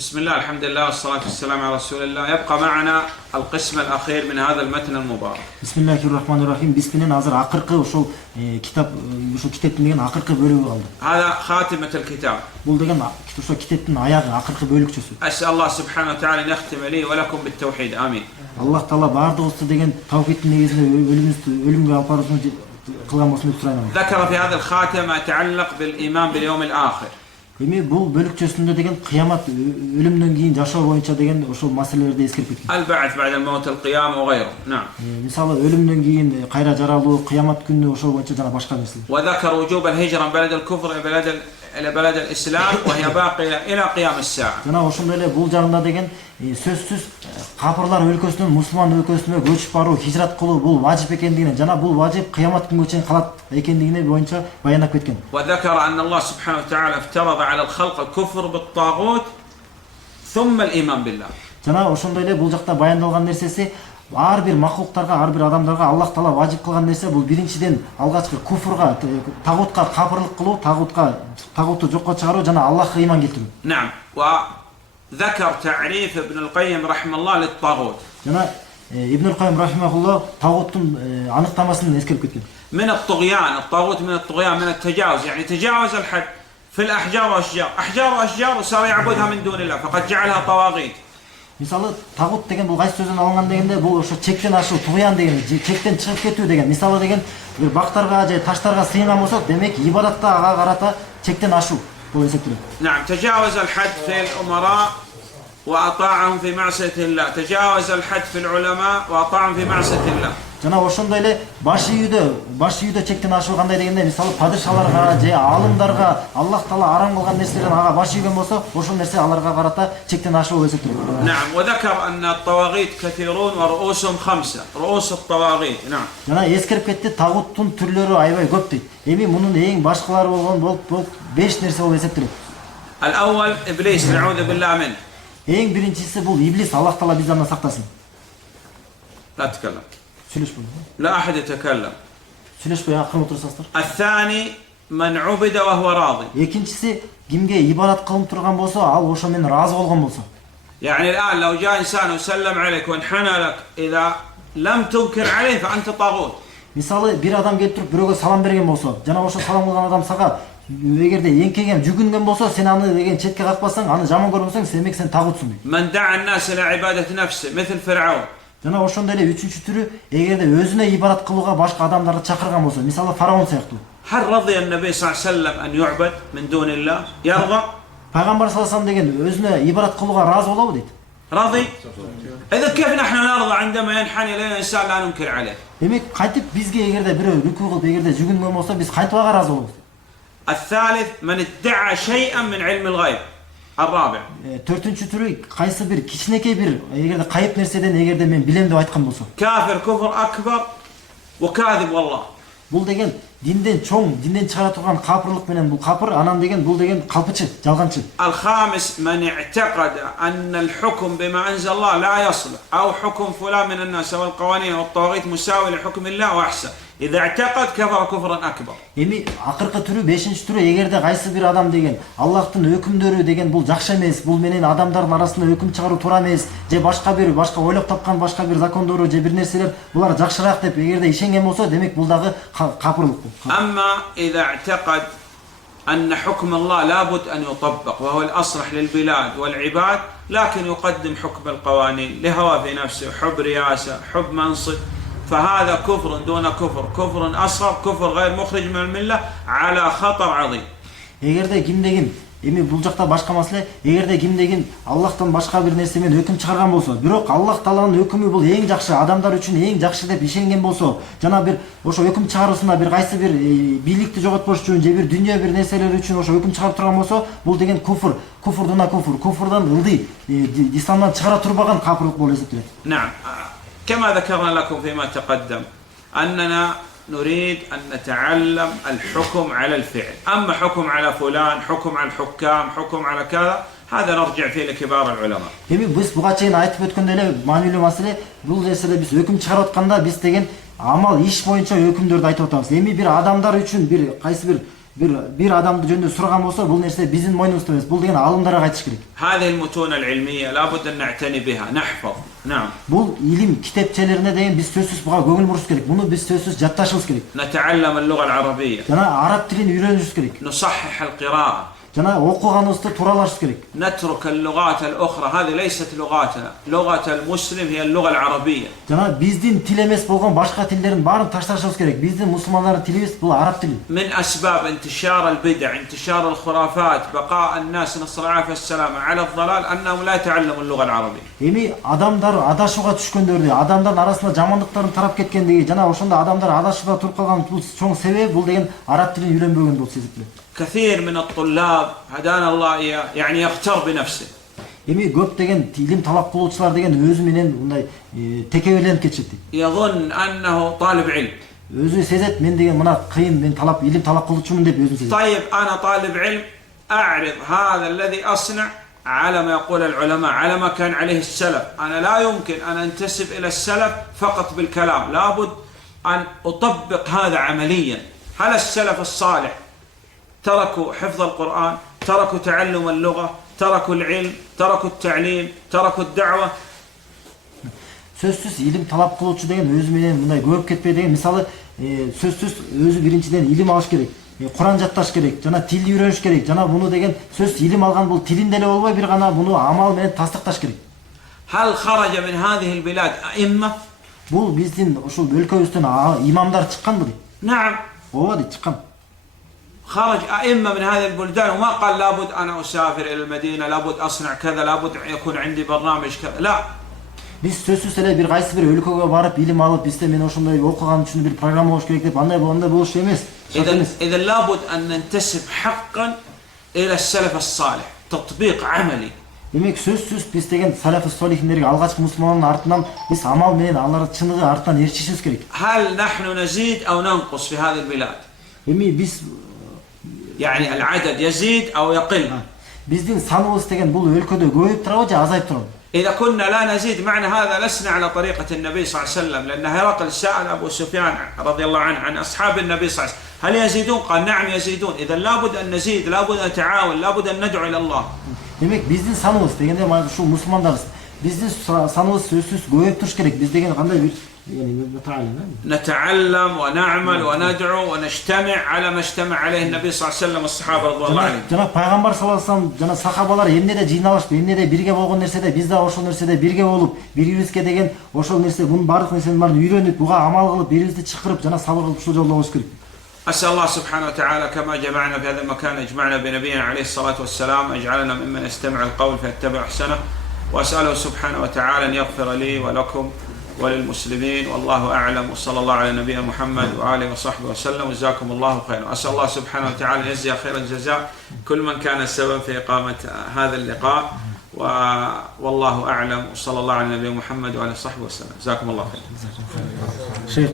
بسم الله الحمد لله والصلاة والسلام على رسول الله. يبقى معنا القسم الأخير من هذا المتن المبارك. Bismillahirrahmanirrahim. Biz bilen hazır akırkı uşul kitaptın degen akırkı bölüğü kaldı. هذا خاتمة الكتاب. Bul degen uşul kitaptın ayağı akırkı bölükçüsü. أسأل الله سبحانه وتعالى أن يختم لي ولكم بالتوحيد. آمين. Allah Taala bardığısı degen tavhidin negizinde ölümge alparısını kılgan bolsun dep surayman. ذكر في هذا الخاتم ما يتعلق بالإيمان باليوم الآخر. Эми бул бөлүкчөсүндө деген кыямат өлүмдөн кийин жашоо боюнча деген ошол маселелерди эскерип кеткен. البعث بعد الموت القيام وغيره. نعم. Мисалы өлүмдөн кийин кайра жаралуу, кыямат күнү ошол боюнча жана башка нерселер. وذكر وجوب الهجرة من بلد الكفر إلى بلد الإسلام وهي باقية إلى قيام الساعة. Жана ошондой эле бул жагында деген сөзсүз капырлар өлкөсүнөн мусулман өлкөсүнө көчүп баруу, хижрат кылуу бул важип экендигине жана бул важип кыямат күнгө чейин калат экендигине боюнча баяндап кеткен. وذكر أن الله سبحانه وتعالى افترض على الخلق الكفر بالطاغوت ثم الإيمان بالله. Жана ошондой эле бул жакта баяндалган нерсеси ар бир макулуктарга, ар бир адамдарга Аллах Таала важип кылган нерсе бул биринчиден алгачкы куфрга, тагутка капырлык кылуу, тагутту жокко чыгаруу жана Аллахка ыйман келтирүү. نعم. وذكر تعريف ابن القيم رحمه الله للطاغوت. Жана Ибн Кайым рахимахуллах тагуттун аныктамасын эскерип кеткен. من الطغيان، الطاغوت من الطغيان، من التجاوز، يعني تجاوز الحد في الأحجار والأشجار، أحجار وأشجار وصار يعبدها من دون الله فقد جعلها طواغيت. Мисалы тагут деген бул кайсы сөздөн алынган дегенде бул ошо чектен ашуу, тугуян деген, чектен чыгып кетүү деген. Мисалы деген бир бактарга же таштарга сыйынган болсо, демек ибадатта ага карата чектен ашуу бул эсептелет. نعم، تجاوز الحد في الأمراء وأطاعهم في معصية الله، تجاوز الحد في العلماء وأطاعهم في معصية الله. Жана ошондой эле баш үйдө чектен ашуу кандай дегенде, мисалы падышаларга же алымдарга Аллах Таала арам кылган нерселерден ага баш ийген болсо, ошол нерсе аларга карата чектен ашуу эсептелет. نعم، وذكر أن الطواغيت كثيرون ورؤوسهم 5، رؤوس الطواغيت. نعم. Жана эскерип кетти, тагуттун түрлөрү аябай көп дейт. Эми мунун эң башкалары болгон 5 нерсе болуп эсептелет. الأول إبليس نعوذ بالله منه. Эң биринчиси бул иблис, Аллах Таала бизди андан сактасын. لا تتكلم. Сүйлөшпөй. لا أحد يتكلم. Сүйлөшпөй акырын отурсаңыздар. الثاني من عبد وهو راضي. Экинчиси кимге ибадат кылынып турган болсо, ал ошо менен разы болгон болсо. يعني الآن لو جاء إنسان وسلم عليك وانحنى لك إذا لم تنكر عليه فأنت طاغوت. Мисалы бир адам келип туруп бирөөгө салам берген болсо, жана ошо салам кылган адам сага эгерде эңкейген, жүгүнгөн болсо, сен аны деген четке какпасаң, аны жаман көрмөсөң, демек сен тагутсуң дейт. من دعا الناس إلى عبادة نفسه مثل فرعون. Жана ошондой эле үчүнчү түрү, эгерде өзүнө ибадат кылууга башка адамдарды чакырган болсо, мисалы фараон сыяктуу. هل رضي النبي صلى الله عليه وسلم أن يعبد من دون الله؟ يرضى؟ Пайгамбар саллаллаху алейхи деген өзүнө ибадат кылууга разы болобу дейт. رضي؟ إذا كيف نحن نرضى عندما ينحني إلينا إنسان لا ننكر عليه؟ Демек кантип бизге эгерде бирөө рүкүү кылып, эгерде жүгүнгөн болсо, биз кантип ага разы болобуз? الثالث من ادعى شيئا من علم الغيب. الرابع. Төртүнчү түрү кайсы бир кичинекей бир эгерде кайып нерседен эгерде мен билем деп айткан болсо. كافر كفر أكبر وكاذب والله. Бул деген динден чоң, динден чыгара турган капырлык менен бул капыр, анан деген бул деген калпычы, жалганчы. الخامس من اعتقد أن الحكم بما أنزل الله لا يصلح أو حكم فلان من الناس أو القوانين والطواغيت مساوي لحكم الله وأحسن. إذا اعتقد كفر كفرا أكبر. Эми акыркы түрү, 5-чи түрү, эгерде кайсы бир адам деген Аллахтын өкүмдөрү деген бул жакшы эмес, бул менен адамдардын арасында өкүм чыгаруу туура эмес, же башка ойлоп тапкан башка бир закондору же бир нерселер булар жакшыраак деп эгерде ишенген болсо, демек бул дагы капырлык бул. أما إذا اعتقد أن حكم الله لابد أن يطبق وهو الأصلح للبلاد والعباد لكن يقدم حكم القوانين لهوى في نفسه، حب رياسة، حب منصب، فهذا كفر دون كفر، كفر أصغر، كفر غير مخرج من الملة على خطر عظيم. Эгерде кимдегин, эми бул жакта башка маселе, эгерде кимдегин Аллахтан башка бир нерсе менен өкүм чыгарган болсо, бирок Аллах Тааланын өкүмү бул эң жакшы, адамдар үчүн эң жакшы деп ишенген болсо, жана бир ошо өкүм чыгаруусунда бир кайсы бир бийликти жоготпош үчүн же бир дүйнө бир нерселер үчүн ошо өкүм чыгарып турган болсо, бул деген куфурдуна куфурдан ылдый, исламдан чыгара турбаган капырлык болуп эсептелет. نعم، كما ذكرنا لكم فيما تقدم أننا نريد أن نتعلم الحكم على الفعل. أما حكم على فلان، حكم على الحكام، حكم على كذا، هذا نرجع فيه لكبار العلماء. Эми биз буга чейин айтып өткөндөй эле маанилүү маселе, бул нерселер биз өкүм чыгарып атканда биз деген амал иш боюнча өкүмдөрдү айтып атабыз. Эми бир адамдар үчүн бир кайсы бир bir адамды жөнүндө сураган болсо, бул нерсе биздин мойнубузда эмес, бул деген алымдарга айтыш керек. هذه المتون العلمية لابد أن نعتني بها نحفظ. نعم. Бул илим китепчелерине деген биз сөзсүз буга көңүл бурушубуз керек. Муну биз сөзсүз жатташыбыз керек. نتعلم اللغة العربية. Жана араб тилин үйрөнүшүбүз керек. نصحح القراءة. Жана окуганыбызды тууралашыбыз керек. نترك اللغات الأخرى، هذه ليست لغاتنا، لغة المسلم هي اللغة العربية. Жана биздин тил эмес болгон башка тилдердин баарын ташташыбыз керек. Биздин мусулмандардын тилибиз бул араб тили. من أسباب انتشار البدع، انتشار الخرافات، بقاء الناس نسأل الله العافية والسلامة على الضلال أنهم لا يتعلموا اللغة العربية. Эми адамдар адашууга түшкөндөрдү, адамдардын арасында жамандыктардын тарап кеткендиги жана ошондо адамдар адашууда туруп калган бул чоң себеп бул деген араб тилин үйрөнбөгөн болуп сезиптелет. كثير من الطلاب هدانا الله إياه يعني يغتر بنفسه. Эми көп деген илим талап кылуучулар деген өзү менен мындай текебеленип кетишет. يظن أنه طالب علم. Өзү сезет, мен деген мына кыйын, мен илим талап кылуучумун деп өзү сезет. طيب أنا طالب علم أعرض هذا الذي أصنع على ما يقول العلماء، على ما كان عليه السلف. أنا لا يمكن أن أنتسب إلى السلف فقط بالكلام، لابد أن أطبق هذا عمليا. هل السلف الصالح تركوا حفظ القرآن، تركوا تعلم اللغة، تركوا العلم، تركوا التعليم، تركوا الدعوة؟ Сөзсүз илим талап кылуучу деген өзү менен мындай көп кетпей деген, мисалы сөзсүз өзү биринчиден илим алыш керек, Куран жатташ керек, жана тил үйрөнүш керек, жана муну деген сөз илим алган бул тилин деле болбой, бир гана муну амал менен тастыкташ керек. هل خرج من هذه البلاد أئمة؟ Бул биздин ушул өлкөбүздөн имамдар чыкканбы дейт? نعم. Ооба дейт, чыккан. خرج أئمة من هذه البلدان وما قال لابد أنا أسافر إلى المدينة، لابد أصنع كذا، لابد يكون عندي برنامج كذا. لا. Биз сөзсүз эле бир кайсы бир өлкөгө барып илим алып, бизде мен ошондой окуган үчүн бир программа болуш керек деп, андай болуш эмес. إذا لابد أن ننتسب حقا إلى السلف الصالح، تطبيق عملي. Демек сөзсүз биз деген салаф солихиндерге, алгачкы мусулмандын артынан биз амал менен аларды чыныгы артынан эрчишибиз керек. هل نحن نزيد أو ننقص في هذه البلاد؟ Эми биз يعني العدد يزيد أو يقل؟ биздин саныбыз деген бул өлкөдө көбөйүп турабы же азайып турабы? إذا كنا لا نزيد معنى هذا لسنا على طريقة النبي صلى الله عليه وسلم، لأن هرقل سأل أبو سفيان رضي الله عنه عن أصحاب النبي صلى الله عليه وسلم هل يزيدون؟ قال نعم يزيدون. إذا لابد أن نزيد، لابد أن نتعاون، لابد أن ندعو إلى الله. Демек биздин саныбыз дегенде мына ушул мусулмандарбыз. Биздин саныбыз сөзсүз көбөйүп туруш керек. Биз деген кандай бир نتعلم ونعمل وندعو ونجتمع على ما اجتمع عليه النبي صلى الله عليه وسلم والصحابة رضي الله عنهم. Жана пайгамбар саллаллаху алейхи вассалам жана сахабалар эмнеде жыйналышып, эмнеде бирге болгон нерседе бизде ошол нерседе бирге болуп, бири-бирибизге деген ошол нерсе, бунун баардык нерсенин баарын үйрөнүп, буга амал кылып, бирибизди чакырып, жана сабыр кылып ушул жолдо болуш керек. أسأل الله سبحانه وتعالى كما جمعنا في هذا المكان اجمعنا بنبينا عليه الصلاة والسلام، اجعلنا ممن يستمع القول فيتبع أحسنه، وأسأله سبحانه وتعالى أن يغفر لي ولكم وللمسلمين، والله أعلم، وصلى الله على نبينا محمد وآله وصحبه وسلم، وجزاكم الله خيرا. أسأل الله سبحانه وتعالى أن يجزي خير الجزاء كل من كان السبب في إقامة هذا اللقاء، والله أعلم، وصلى الله على نبينا محمد وآله وصحبه وسلم. جزاكم الله خيرا.